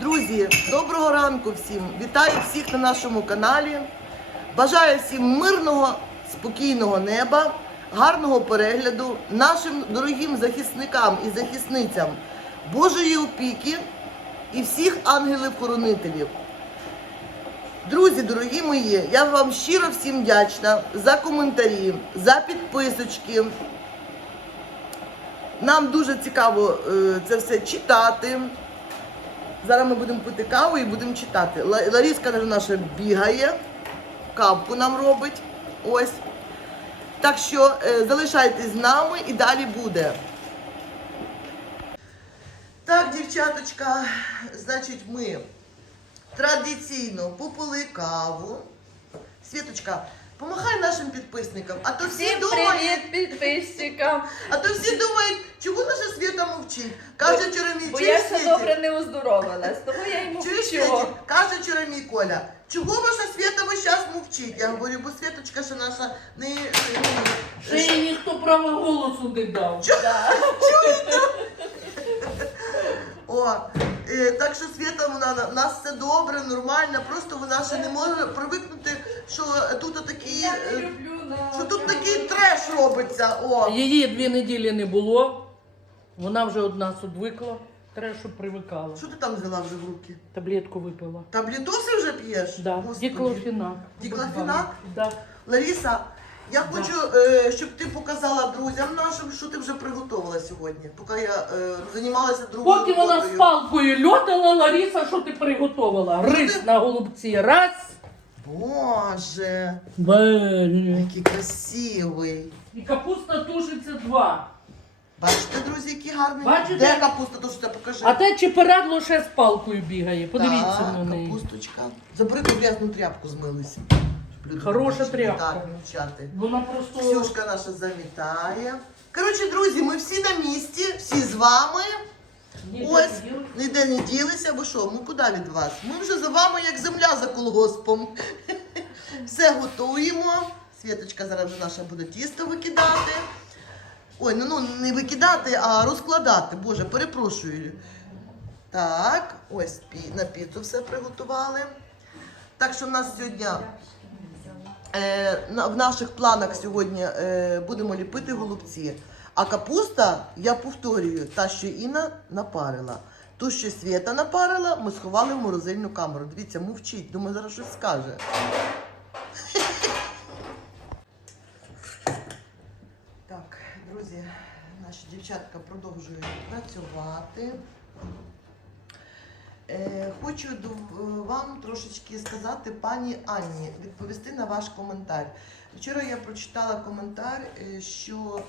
Друзі, доброго ранку всім! Вітаю всіх на нашому каналі. Бажаю всім мирного, спокійного неба, гарного перегляду, нашим дорогим захисникам і захисницям Божої опіки і всіх ангелів-хоронителів. Друзі, дорогі мої, я вам щиро всім вдячна за коментарі, за підписочки. Нам дуже цікаво е, це все читати. Зараз ми будемо пити каву і будемо читати. Ларіска наша бігає, кавку нам робить. Ось. Так що е, залишайтесь з нами і далі буде. Так, дівчаточка, значить, ми традиційно попили каву. Світочка, помахай нашим підписникам, а то всі Всім думають, привіт підписчикам! а то всі думають, чого наша Світа мовчить. Каже Черемій, Бо «Чуєш, я ще Світі?» добре не оздоровилась, тому я йому Чуєш, вчу. Світі? Каже Черемій Коля, чого ваша Свята весь час мовчить? Я говорю, бо Світочка ще наша не... не- Ще їй ніхто права голосу не дав. О, е, так що Свята, вона, нас все добре, нормально, просто вона ще не може привикнути, що тут такі... Е, Що тут такий треш робиться, о. Її дві неділі не було. Вона вже од нас одвикла. Треба, щоб привикала. Що ти там взяла вже в руки? Таблетку випила. Таблетоси вже п'єш? Да. Господи. Діклофінак. Да. Лариса, я хочу, е, щоб ти показала друзям нашим, що ти вже приготувала сьогодні, поки я е, займалася другою Поки вона з палкою льотала, Ларіса, що ти приготувала? Рис на голубці. Раз. Боже, Бельні. який красивий. І капуста тушиться два. Бачите, друзі, який гарний. Бачите? Де капуста, ти покажи. А те чепередло ще з палкою бігає. Подивіться Так, на неї. капусточка. Забери ту грязну тряпку змилися. Хороша тряпка. Так, мовчати. Вона просто. Ксюшка наша завітає. Коротше, друзі, ми всі на місці, всі з вами. Ось, ніде не ділися, ви що, ми куди від вас? Ми вже за вами, як земля за колгоспом. Все готуємо. Світочка зараз вже наша буде тісто викидати. Ой, ну, ну не викидати, а розкладати. Боже, перепрошую. Так, ось на піцу все приготували. Так що в нас сьогодні е, в наших планах сьогодні е, будемо ліпити голубці. А капуста, я повторюю, та, що Інна напарила. Ту, що Свята напарила, ми сховали в морозильну камеру. Дивіться, мовчить, думаю, зараз щось скаже. Так, друзі, наші дівчатка продовжують працювати. Е, хочу вам трошечки сказати пані Анні, відповісти на ваш коментар. Вчора я прочитала коментар, е, що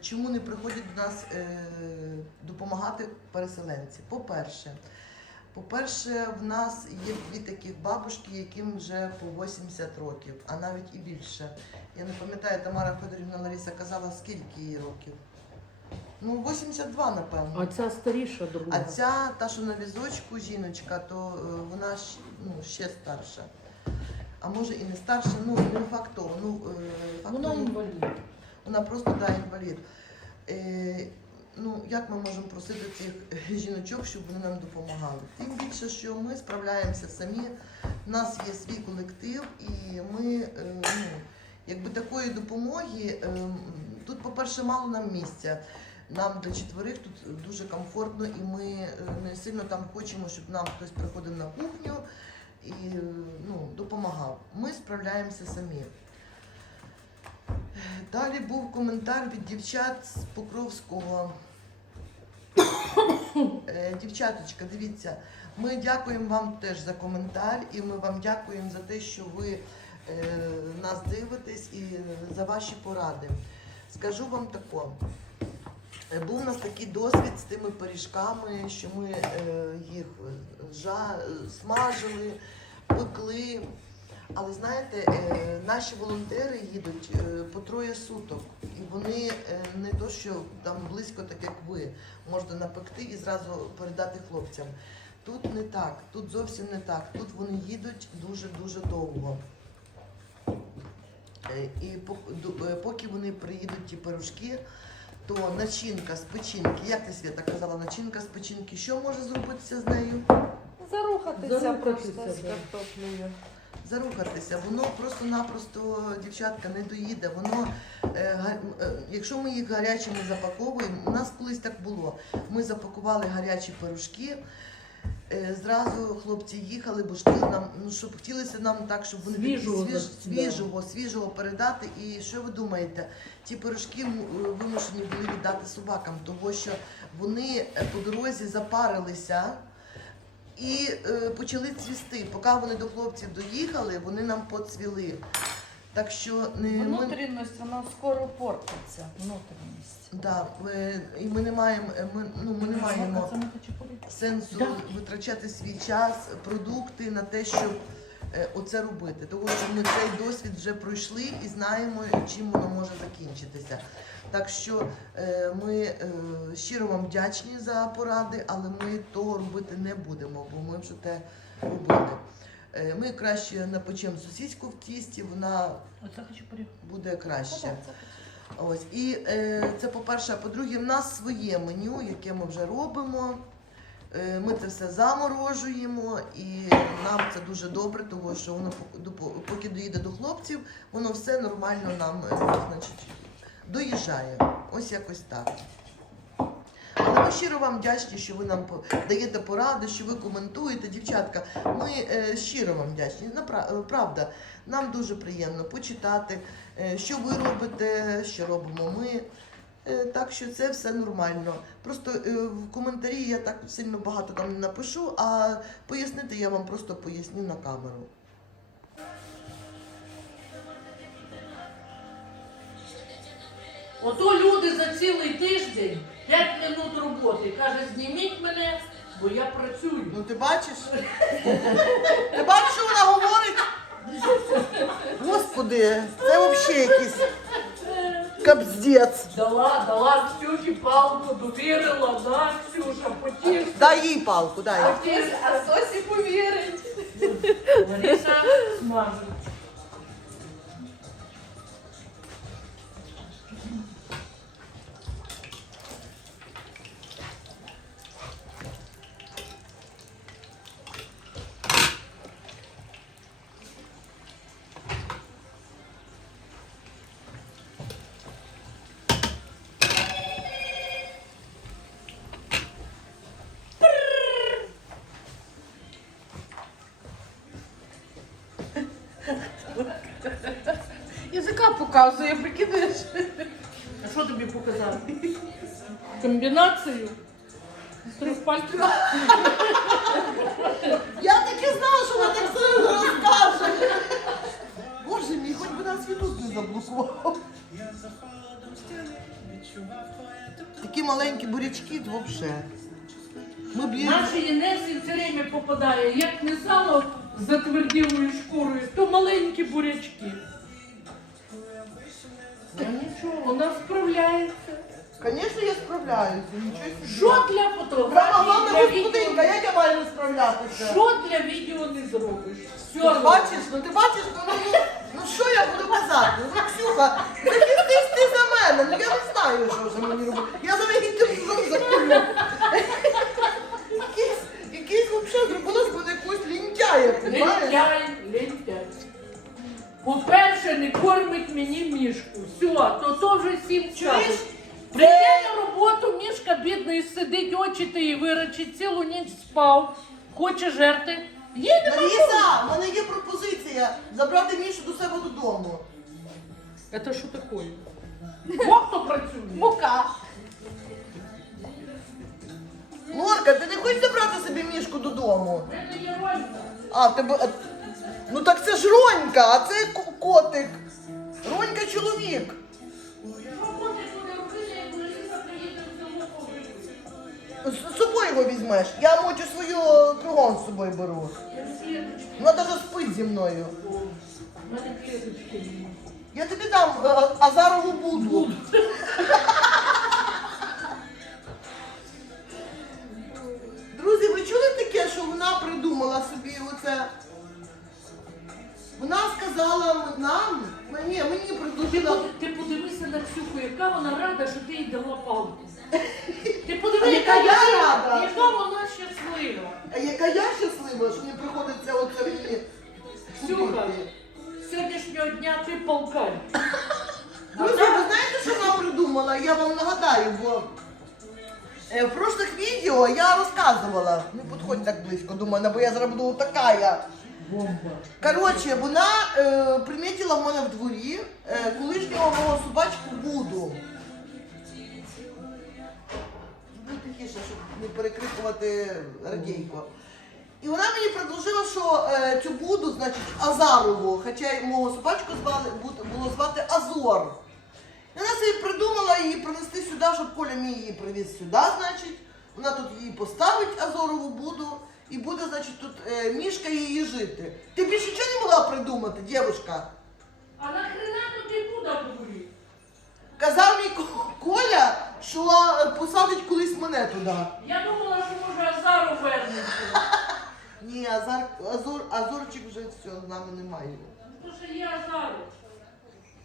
чому не приходять до нас е, допомагати переселенці. По-перше, по-перше, в нас є дві таких бабушки, яким вже по 80 років, а навіть і більше. Я не пам'ятаю, Тамара Федорівна Лариса казала, скільки їй років. Ну, 82, напевно. А ця старіша друга. А ця, та, що на візочку жіночка, то е, вона ну, ще старша. А може і не старша, ну не факт того. Ну, е, факт Вона інвалід. Вона просто да, інвалід. Е, ну, як ми можемо просити цих жіночок, щоб вони нам допомагали? Тим більше, що ми справляємося самі, у нас є свій колектив, і ми, е, ну, якби такої допомоги, е, тут, по-перше, мало нам місця. Нам для четверих тут дуже комфортно, і ми е, не сильно там хочемо, щоб нам хтось приходив на кухню і е, ну, допомагав. Ми справляємося самі. Далі був коментар від дівчат з Покровського. Е, Дівчаточка, дивіться, ми дякуємо вам теж за коментар, і ми вам дякуємо за те, що ви е, нас дивитесь і за ваші поради. Скажу вам тако. Е, Був у нас такий досвід з тими пиріжками, що ми їх смажили, пекли. Але знаєте, е, наші волонтери їдуть е, по троє суток, і вони е, не то, що там близько, так як ви, можете напекти і зразу передати хлопцям. Тут не так, тут зовсім не так. Тут вони їдуть дуже-дуже довго. І поки вони приїдуть ті пирожки, то начинка з печінки, як ти Свята казала, начинка з печінки, що може зробитися з нею? Зарухатися, Зарухатися, просто з картоплею. Зарухатися. Воно просто-напросто, дівчатка, не доїде. Воно, е, е, якщо ми їх гарячими запаковуємо, у нас колись так було. Ми запакували гарячі пирожки. е, Зразу хлопці їхали, бо ж нам, ну щоб хотілося нам так, щоб вони Свіжого, свіж, да. свіжого, свіжого передати. І що ви думаєте? Ті пирожки вимушені були віддати собакам, тому що вони по дорозі запарилися і е, почали цвісти. Поки вони до хлопців доїхали, вони нам поцвіли. Так що не ми, Внутрішність, вона скоро портиться. Внутрішність. да, і ми не маємо, е, ми, ну, ми не маємо Це не хачапурі. сенсу Да. витрачати свій час, продукти на те, щоб е, оце робити. Тому що ми цей досвід вже пройшли і знаємо, чим воно може закінчитися. Так що е, ми е, щиро вам вдячні за поради, але ми того робити не будемо, бо ми вже те робили. Е, Ми краще напечемо сосиську в тісті, вона буде краще. Ось і е, це по-перше, а по-друге, в нас своє меню, яке ми вже робимо. Е, ми це все заморожуємо, і нам це дуже добре, тому що воно поки доїде до хлопців, воно все нормально нам значить, доїжджає. Ось якось так. Але ми щиро вам вдячні, що ви нам даєте поради, що ви коментуєте. Дівчатка, ми е, щиро вам вдячні. Е, Правда, нам дуже приємно почитати, е, що ви робите, що робимо ми. Е, Так що це все нормально. Просто е, в коментарі я так сильно багато там не напишу, а пояснити я вам просто поясню на камеру. Ото люди за цілий тиждень 5 минут роботи. Каже, зніміть мене, бо я працюю. Ну ти бачиш? Ти бачиш, що вона говорить? Господи, це взагалі якийсь капздець. Дала, дала Ксюші палку, довірила, да, Ксюша, потіш. Дай їй палку, дай. А хтось, а Сосі повірить. Лариса смажить. Показує, прикидаєш. А що тобі показати? Комбінацію? З трьох пальців? Я так і знала, що вона так все розкаже. Боже мій, хоч би нас Ютуб не заблокував. Такі маленькі бурячки, то взагалі. Ми б їх... Нашій Інесі все время попадає, як не сало з затверділою шкурою, то маленькі бурячки. Ну нічого, вона справляється. Звісно, я справляюся, нічого собі. Що для Сама фотографії, головна для господинка, відео, як я маю не справлятися? що для відео не зробиш? Все Ти бачиш, ну ти бачиш, ну, ну, ну, ну що я буду казати? Ну, Ксюха, захистись ти за мене, ну я не знаю, що вже мені робити. Я за неї тим закурю. Якийсь, якийсь взагалі зробила з мене якусь лінтяя? Лентяй, лентяй. Не кормить мені мішку. Все, то то вже сім часу. Прийде на роботу, мішка бідний сидить, очі ти і вирачить, цілу ніч спав, хоче жерти. Їде Лариса, в мене є пропозиція забрати Мішу до себе додому. Це що таке? Бог хто працює. Мука. Лорка, ти не хочеш забрати собі Мішку додому? В мене є Ронька. А, тебе. Ну так це ж Ронька, а це котик. Ронька чоловік. З собою його візьмеш. Я мочу свою кругом з собою беру. Вона навіть спить зі мною. Я тобі дам е, Азарову буду. Сьогоднішнього дня ти палкар. Друзі, ви знаєте, що вона придумала? Я вам нагадаю, бо е, в прошлих відео я розказувала. Не підходь так близько до мене, бо я зараз буду така я. Бомба. Коротше, вона е, примітила в мене в дворі е, колишнього мого собачку Буду. Будь тихіше, щоб не перекрикувати радійко. І вона мені предложила, що е, цю Буду, значить, Азарову, хоча й мого собачку звали, було звати Азор. І вона собі придумала її принести сюди, щоб Коля мій її привіз сюди, значить. Вона тут її поставить Азорову Буду. І буде, значить, тут е, мішка її жити. Ти більше нічого не могла придумати, дівчинка? А нахрена тут і говорити? Казав мій Ко- Коля, що е, посадить колись мене туди. Я думала, що може Азару вернеться. Ні, Азар, Азор, Азорчик вже все, з нами немає. Ну, то що є Азару.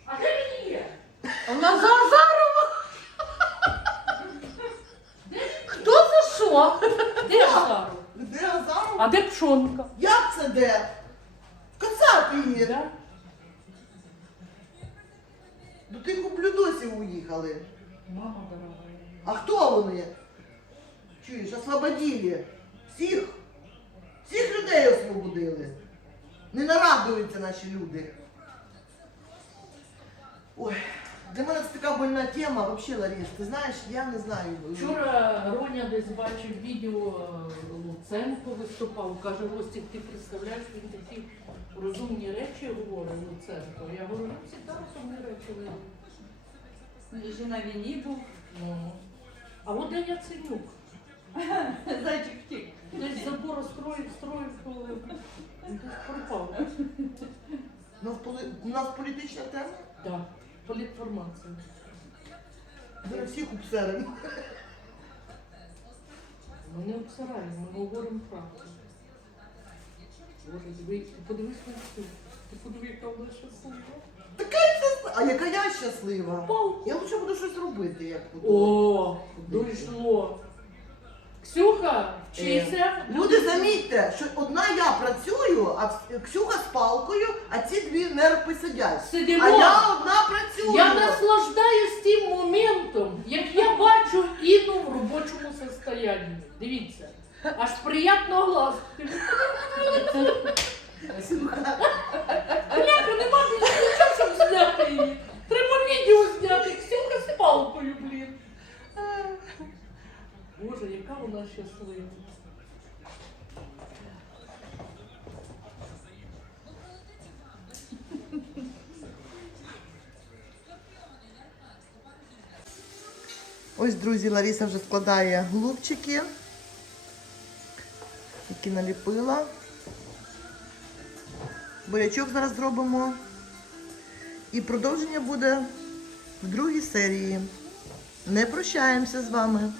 А де він є? Вона за Азарова. Хто за що? Де Азару? Де Азаров? А де пшонка? Як це де? В Кацапі є. Да? До тих ублюдосів уїхали. Мама дорогая. А хто вони? Чуєш, освободили. Всіх. Людей освободили. Не нарадуються наші люди. Ой, для мене це така больна тема, взагалі, Ларіс, ти знаєш, я не знаю. Вчора Роня десь бачив відео е, Луценко виступав. Каже, Ростик, ти представляєш, він такі розумні речі говорить Луценко. Я говорю, ну всі там розумні речі говорять. Вже на війні був. Ну. А от де Яценюк? Зайчик втік. Десь забор строїв, строїв, десь пропав. Ну, в поли... у нас політична тема. Так, політформація. Ми всіх обсеремо. Ми не обсираємо, ми говоримо правду. Боже, диви, ти подивись на цю. Ти подиви, яка вона щаслива. А яка я щаслива? Я лише буду щось робити, як буду. О, дійшло. Ксюха, вчися. Люди, замітьте, що одна я працюю, а вс- Ксюха з палкою, а ці дві нерпи сидять. Сидимо. А я одна працюю. Я наслаждаюсь тим моментом, як я бачу Інну в робочому состоянні. Дивіться, аж приємно глаз нема більше нічого, щоб зняти її. Треба відео зняти. Ксюха з палкою, блін. Боже, яка вона щаслива. Ось, друзі, Лариса вже складає голубчики, які наліпила. Бурячок зараз зробимо. І продовження буде в другій серії. Не прощаємося з вами.